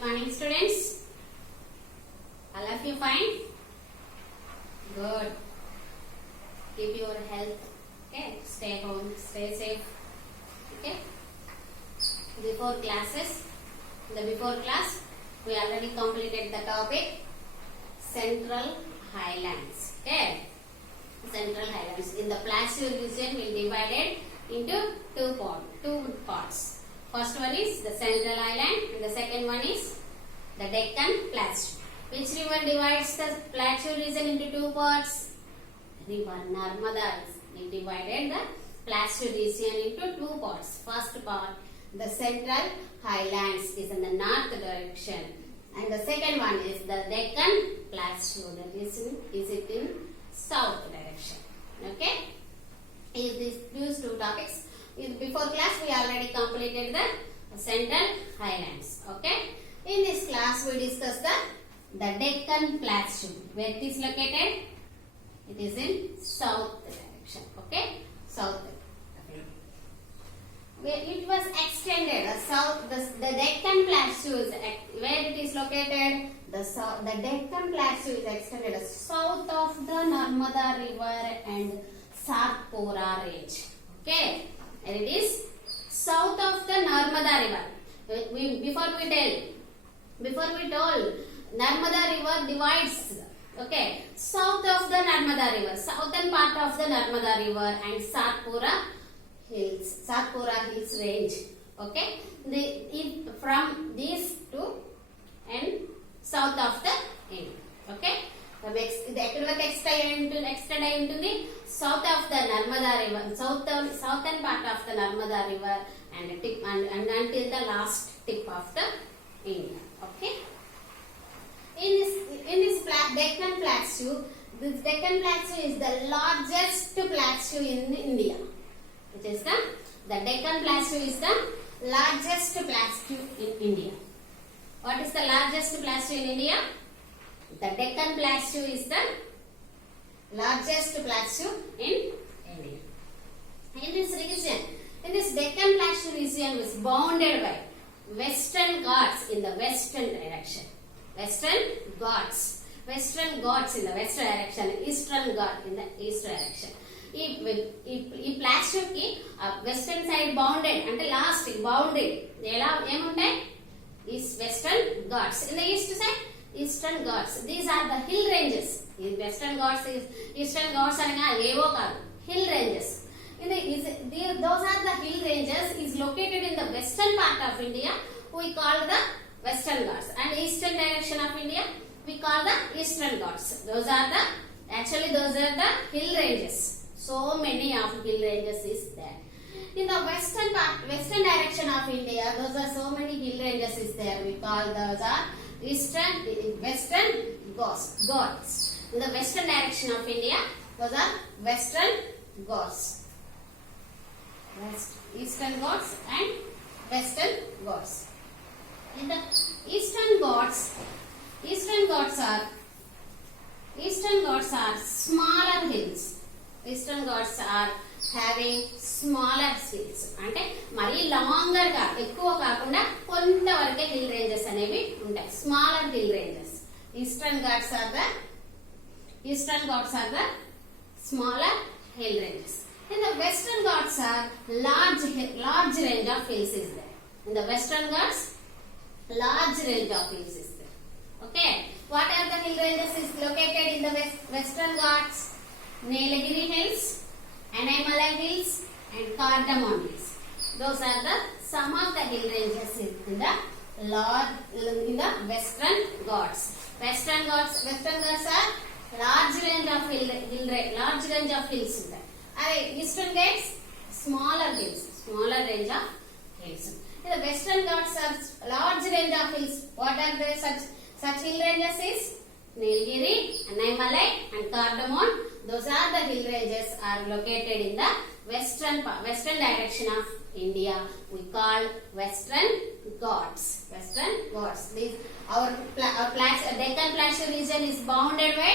Good morning, students. All of you fine? Good. Keep your health. Okay. Stay home. Stay safe. Okay. Before classes, before class, we already completed the topic Central Highlands. Okay. Central Highlands. In the Plateau region, we divided into two parts. First one is the Central Highland and the second one is the Deccan Plateau. Which river divides the Plateau region into two parts? River Narmada. We divided the Plateau region into two parts. First part, the Central Highlands is in the north direction, and the second one is the Deccan Plateau. That is it in south direction. Okay. Is these two topics? Before class we already completed the Central Highlands. Okay. In this class we discuss the Deccan Plateau. Where it is located? It is in south direction. Okay. South. Where it was extended, the Deccan Plateau is where it is located. The Deccan Plateau is extended south of the Narmada River and Satpura Range. Okay, and it is south of the Narmada River. Before we told Narmada River divides. Okay, south of the Narmada River, southern part of the Narmada River and Satpura Hills range. Okay, from these two and south of the end. Okay, the equivalent extended into the south of the Narmada River, southern part of the Narmada River and until the last tip of the India. Okay. In this Deccan Plateau, this Deccan Plateau is the largest plateau in India. It is the Deccan Plateau is the largest plateau in India. What is the largest plateau in India? The Deccan Plateau is the largest plateau in India. In this region, in this Deccan Plateau region is bounded by Western Ghats in the western direction. Western Ghats in the western direction, Eastern Ghats in the east direction. ఈ plastic కి western side bounded అంటే last bounded ఎలా ఏముంటాయి ఈ Western Ghats in the east side Eastern Ghats these are the hill ranges ఈ Western Ghats Eastern Ghats అనగా ఏవో కాదు hill ranges those are the hill ranges is located in the western part of India. We call the Western Ghats, and eastern direction of India we call the Eastern Ghats. Those are the hill ranges. So many of hill ranges is there. In the western direction of India, those are so many hill ranges is there. We call those are Western Ghats. In the western direction of India, those are Western Ghats. Eastern Ghats and Western Ghats. In the Eastern Ghats are smaller hills. Eastern Ghats are having smaller hills. అంటే మరి longer గా ఎక్కువ కాకుండా కొంతవరకే hill ranges అనేవి ఉంటాయి. Smaller hill ranges. Eastern Ghats are the smaller hill ranges. In the Western Ghats are large range of hills is there. In the Western Ghats, large range of hills is there. Okay. What are the hill ranges is located in the Western Ghats? Nilgiri Hills, Anaimalai Hills and Cardamom Hills. Those are some of the hill ranges in the Western Ghats. Western Ghats are large range of hills. Eastern Ghats, smaller range of hills. The Western Ghats are large range of hills. What are the such hill ranges is Nilgiri, Anaimalai and Cardamom. Those are the hill ranges are located in the western direction of India. We call Western Ghats. Our Deccan Plateau region is bounded by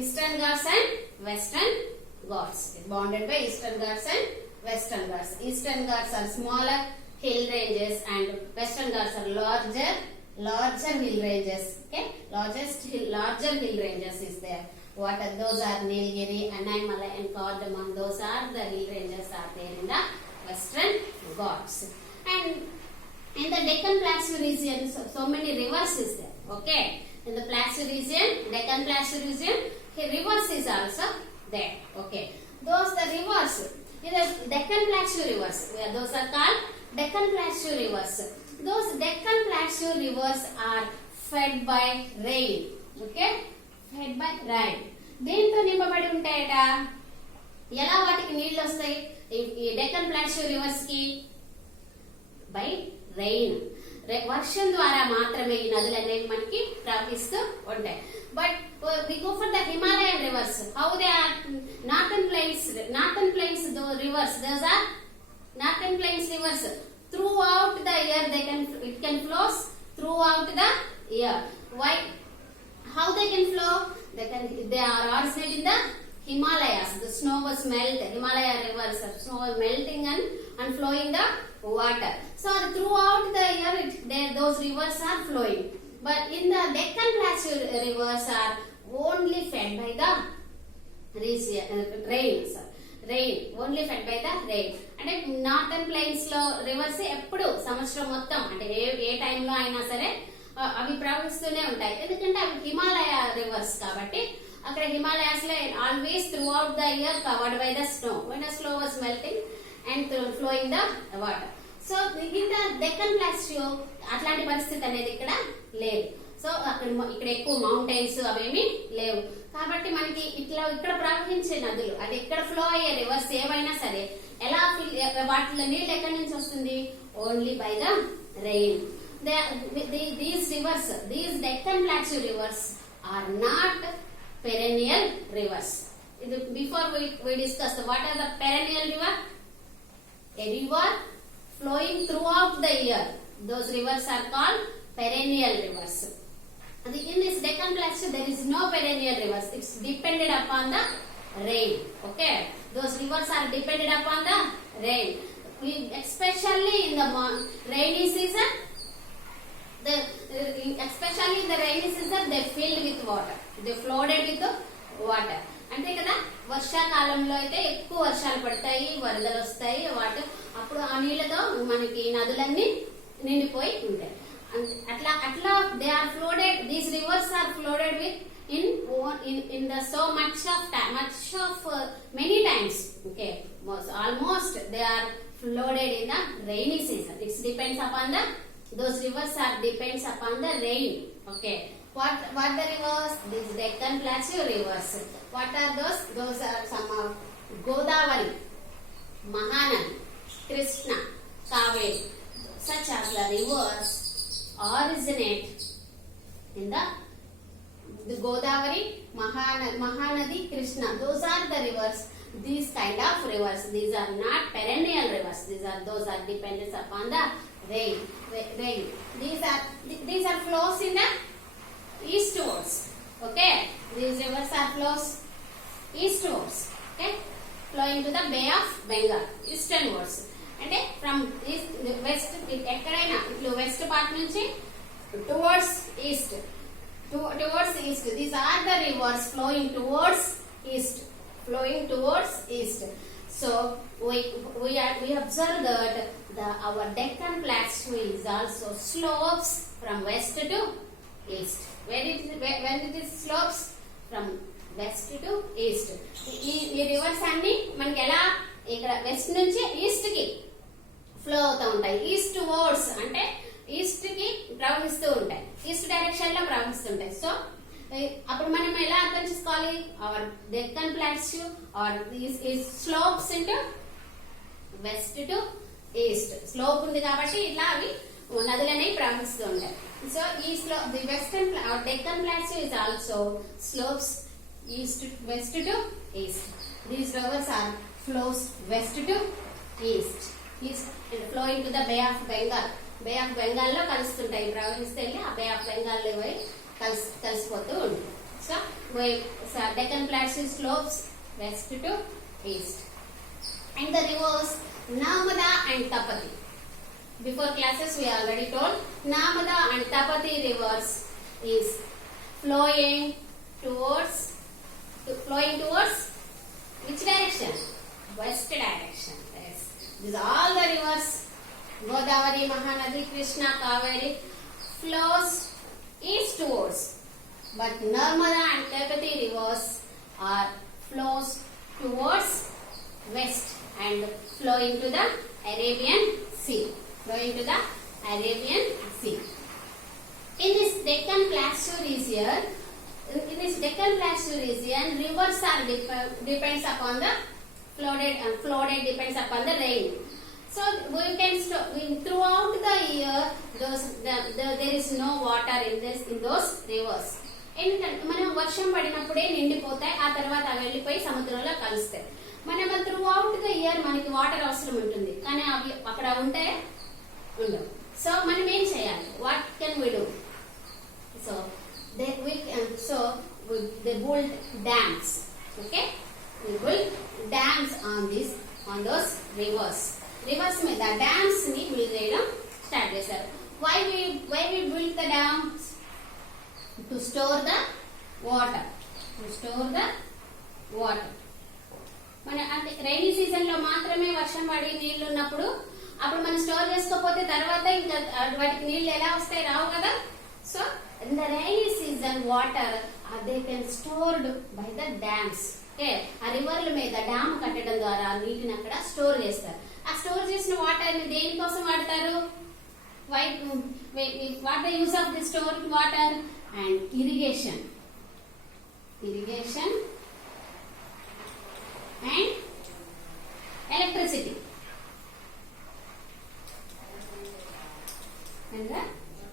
Eastern Ghats and Western Ghats. It's bounded by Eastern Ghats and Western Ghats. Eastern Ghats are smaller hill ranges and Western Ghats are larger larger hill ranges. Okay, larger hill ranges is there. What are those? Are Nilgiri, Anaimalai, and Cardamom. Those are the hill ranges are there in the Western Ghats. And in the Deccan Plateau region, so many rivers is there. Okay, in the Plateau region, Deccan Plateau region, rivers is also there. Okay, those the rivers. In the Deccan Plateau rivers, those are called Deccan Plateau rivers. Those Deccan Plateau rivers are fed by rain. Okay, fed by rain. దేంతో నింపబడి ఉంటాయట? ఎలా వాటికి నీళ్ళు వస్తాయి ఈ Deccan plateau reverse కి? By rain. వర్షం ద్వారా మాత్రమే ఈ నదులు అనేవి మనకి ప్రవహిస్తూ ఉంటాయి. But we go for the Himalayan rivers. How they are? Northern plains rivers. Those are Northern plains rivers. Throughout the year it can flows throughout the year. Why? How they can flow? They are originated in the Himalayas. The snow was melted. Himalaya rivers, snow was melting and flowing the water. So throughout the year, those rivers are flowing. But in the Deccan Plateau rivers are only fed by the rain. Only fed by the rain. అంటే northern plains లో reverse ఎప్పుడు సంవత్సరం మొత్తం అంటే ఏ టైంలో అయినా సరే అవి ప్రవహిస్తూనే ఉంటాయి. ఎందుకంటే అవి హిమాలయ రివర్స్ కాబట్టి అక్కడ హిమాలయాస్ లో always through out the year covered by the snow. When the snow was melting and flowing the water. So in the Deccan plateau అట్లాంటి పరిస్థితి అనేది ఇక్కడ లేదు. సో ఇక్కడ ఎక్కువ మౌంటైన్స్ అవేమి లేవు కాబట్టి మనకి ఇక్కడ ప్రవహించే నదులు అంటే ఇక్కడ ఫ్లో అయ్యే రివర్స్ ఏవైనా సరే ఎలా వాటిలో నీళ్ళు ఎక్కడి నుంచి వస్తుంది? Only by the rain. These rivers, these Deccan Plateau rivers are not perennial rivers. Before we discussed what are the perennial river? A river flowing throughout the year. Those rivers are called perennial rivers. And in this Deccan Plateau there is no perennial rivers. It's depended upon the rain. Okay, those rivers are depended upon the rain. Especially in the rainy season. Especially in the rainy season they filled with water. They flooded with water. అంటే కదా వర్షాకాలంలో అయితే ఎక్కువ వర్షాలు పడతాయి, వరదలు వస్తాయి, water అప్పుడు ఆ నీళ్ళతో మనకి నదులన్నీ నిండిపోయి ఉంటాయి. అట్లా they are flooded. These rivers are flooded with in the so much of many times. Okay, almost they are flooded in the rainy season. It depends upon the those rivers are depends upon the rain. Okay, what the rivers? These Deccan Plateau rivers. What are those? Those are some of Godavari, Mahanadi, Krishna, Kaveri. Such as the rivers originate in the Godavari, Mahanadi, Krishna. Those are the rivers. These kind of rivers. These are not perennial rivers. Those are dependent upon the rain. These are flows in the eastwards. Okay, these rivers are flows eastwards. Okay, flowing to the Bay of Bengal easternwards. అంటే from west ఎక్కడైనా ఇట్లా west part నుంచి towards east. These are the rivers flowing towards east. So we observe that our Deccan Plateau is also slopes from west to east. Where it is slopes from west to east. ఈ reverse అన్ని మనకి ఎలా ఇక్కడ west నుంచి east కి flow అవుతూ ఉంటాయి. East words అంటే ఈస్ట్ కి ప్రవహిస్తూ ఉంటాయి, ఈస్ట్ డైరెక్షన్ లో ప్రవహిస్తుంటాయి. సో అప్పుడు మనం ఎలా అర్థం చేసుకోవాలి? Our Deccan plateau are slopes into west to east. Slope ఉంది కాబట్టి ఇట్లా అవి నదులు అనేవి ప్రవహిస్తూ ఉంటాయి. సో ఈ the western Deccan plateau is also slopes west to east. These rivers are flows west to east and flow into the Bay of Bengal. Bay of Bengal లో కలుస్తుంటాయి, ప్రవహిస్తే ఆ Bay of Bengal లో పోయి కలిసిపోతూ ఉంటాయి. So Deccan Plateau slopes west to east. And the rivers Narmada and Tapati. Before classes we already told Narmada and Tapati rivers is flowing towards which direction? West direction. Yes. These all the rivers, Godavari, Mahanadi, Krishna, Kaveri, flows eastwards. But Narmada and Tapati rivers are flows towards west and flowing to the Arabian Sea. Flowing to the Arabian Sea. In this Deccan Plateau region, rivers are depends upon the flooded depends upon the rain. So we can throughout the year there is no water in those rivers. ఎందుకంటే మనం వర్షం పడినప్పుడే నిండిపోతాయి, ఆ తర్వాత అవి వెళ్ళిపోయి సముద్రంలో కలుస్తాయి. మనం త్రూ అవుట్ ద ఇయర్ మనకి వాటర్ అవసరం ఉంటుంది, కానీ అవి అక్కడ ఉంటే ఉండవు. సో మనం ఏం చేయాలి? What can we do? So they build dams. Okay, we build dams on those rivers మీద dams ని build చేయడం స్టార్ట్ చేశారు. why we build the dams? To store the water. మన అంటే రైనీ సీజన్ లో మాత్రమే వర్షం పడి నీళ్లు ఉన్నప్పుడు అప్పుడు మనం స్టోర్ చేసుకోకపోతే తర్వాత ఇంకా వాటికి నీళ్లు ఎలా వస్తాయి? రావు కదా. So in the rainy season water they can stored by the dams. Okay, ఆ రివర్ల మీద డ్యామ్ కట్టడం ద్వారా నీటిని అక్కడ స్టోర్ చేస్తారు. ఆ స్టోర్ చేసిన వాటర్ ని దేనికోసం వాడతారు? what the use of the stored water? And irrigation and electricity. And the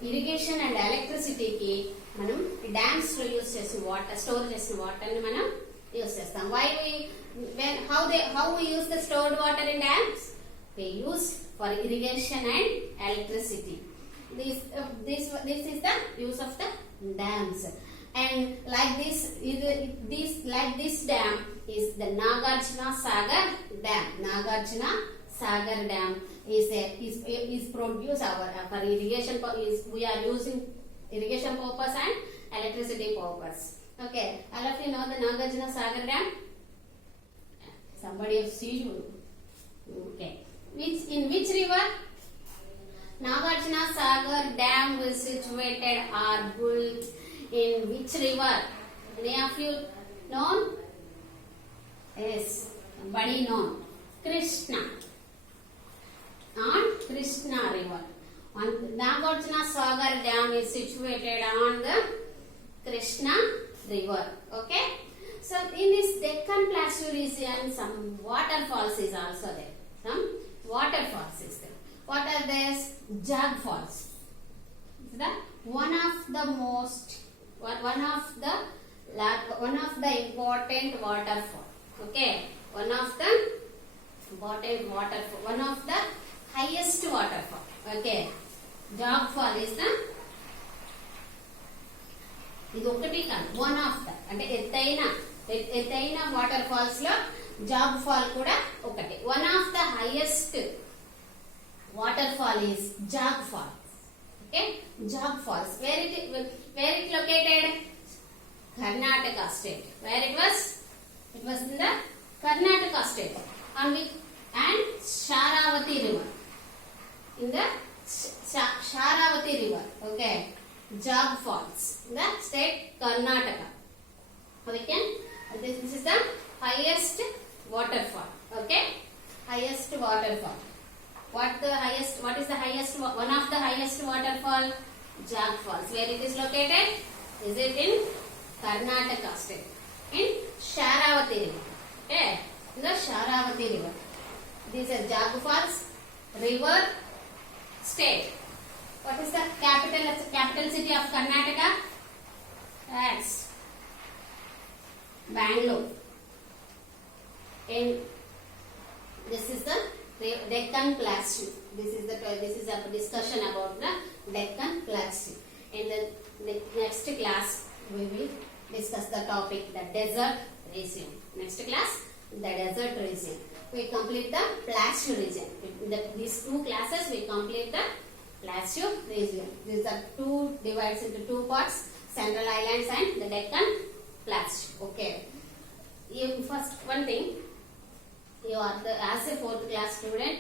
irrigation and electricity కి మనం డ్యామ్స్ లో యూస్ చేసిన వాటర్, స్టోర్ చేసిన వాటర్ ని మనం యూస్ చేస్తాం. how we use the stored water in dams? We use for irrigation and electricity. This is the use of the dams. And like this dam is the Nagarjuna Sagar Dam. Nagarjuna Sagar Dam is produced for irrigation. We are using irrigation purpose and electricity purpose. Okay, all of you know the Nagarjuna Sagar Dam. Somebody has seen you. Okay, in which river? Nagarjuna Sagar Dam is situated or built in which river? Any of you known? Yes, somebody known. Krishna. On Krishna river. Nagarjuna Sagar Dam is situated on the Krishna river. Okay. So in this Deccan Plateau region, some waterfalls is also there. Some waterfalls is there. What are these? Jog Falls. One of the important waterfall. Okay, one of the highest waterfall. Okay, Jog Fall is the ఇది ఒకటి కాదు, one of the అంటే ఎత్తైన water falls లో zag fall కూడా ఒకటి. One of the highest waterfall is Jog Falls. Okay, Jog Falls. Where it located? Karnataka state. Where it was? It was in the Karnataka state. And Sharavati river. In the Sharavati river. Okay, Jog Falls. In the state Karnataka. Okay, this is the highest waterfall. Okay, highest waterfall. What is the highest? One of the highest waterfall, Jog Falls. Where it is located? Is it in Karnataka state? In Sharavati river. Okay, the Sharavati river. These are Jog Falls river state. What is the capital city of Karnataka? That's Bangalore. In this is the Deccan Plateau. This is a discussion about the Deccan Plateau. In the next class, we will discuss the topic the desert region. Next class, the desert region. we complete the Plateau region. In these two classes we complete the Plateau region. These are two divides into two parts, Central Islands and the Deccan Plateau. Okay. First one thing, you are as a 4th class student,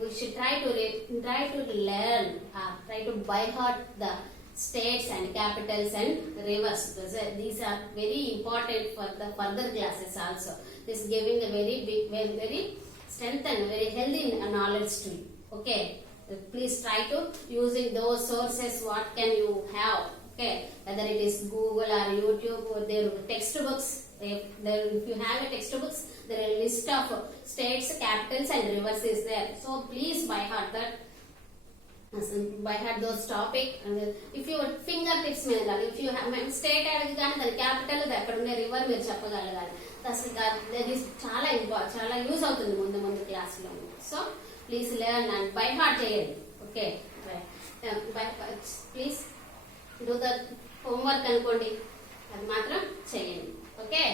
we should try to learn, try to by heart the states and capitals and rivers. These are very important for the further classes also. This is giving a very big, very strength and very healthy knowledge to you. Okay. Please try to using those sources. What can you have? Okay. Whether it is Google or YouTube or their textbooks. If you have a textbooks, there is a list of states, capitals and rivers is there. So please by heart that. By heart those topic, and if your fingertips మీద if you have state అడగగానే దాని capital ఎక్కడ ఉన్న river మీరు చెప్పగలగాలి. That is చాలా use అవుతుంది ముందు ముందు క్లాస్లో. So please learn and by heart చేయండి. Okay, please do the homework అనుకోండి, అది మాత్రం చేయండి. Okay,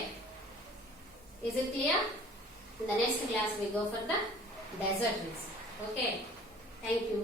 is it clear? In the next class we go for the desert region. Okay, thank you.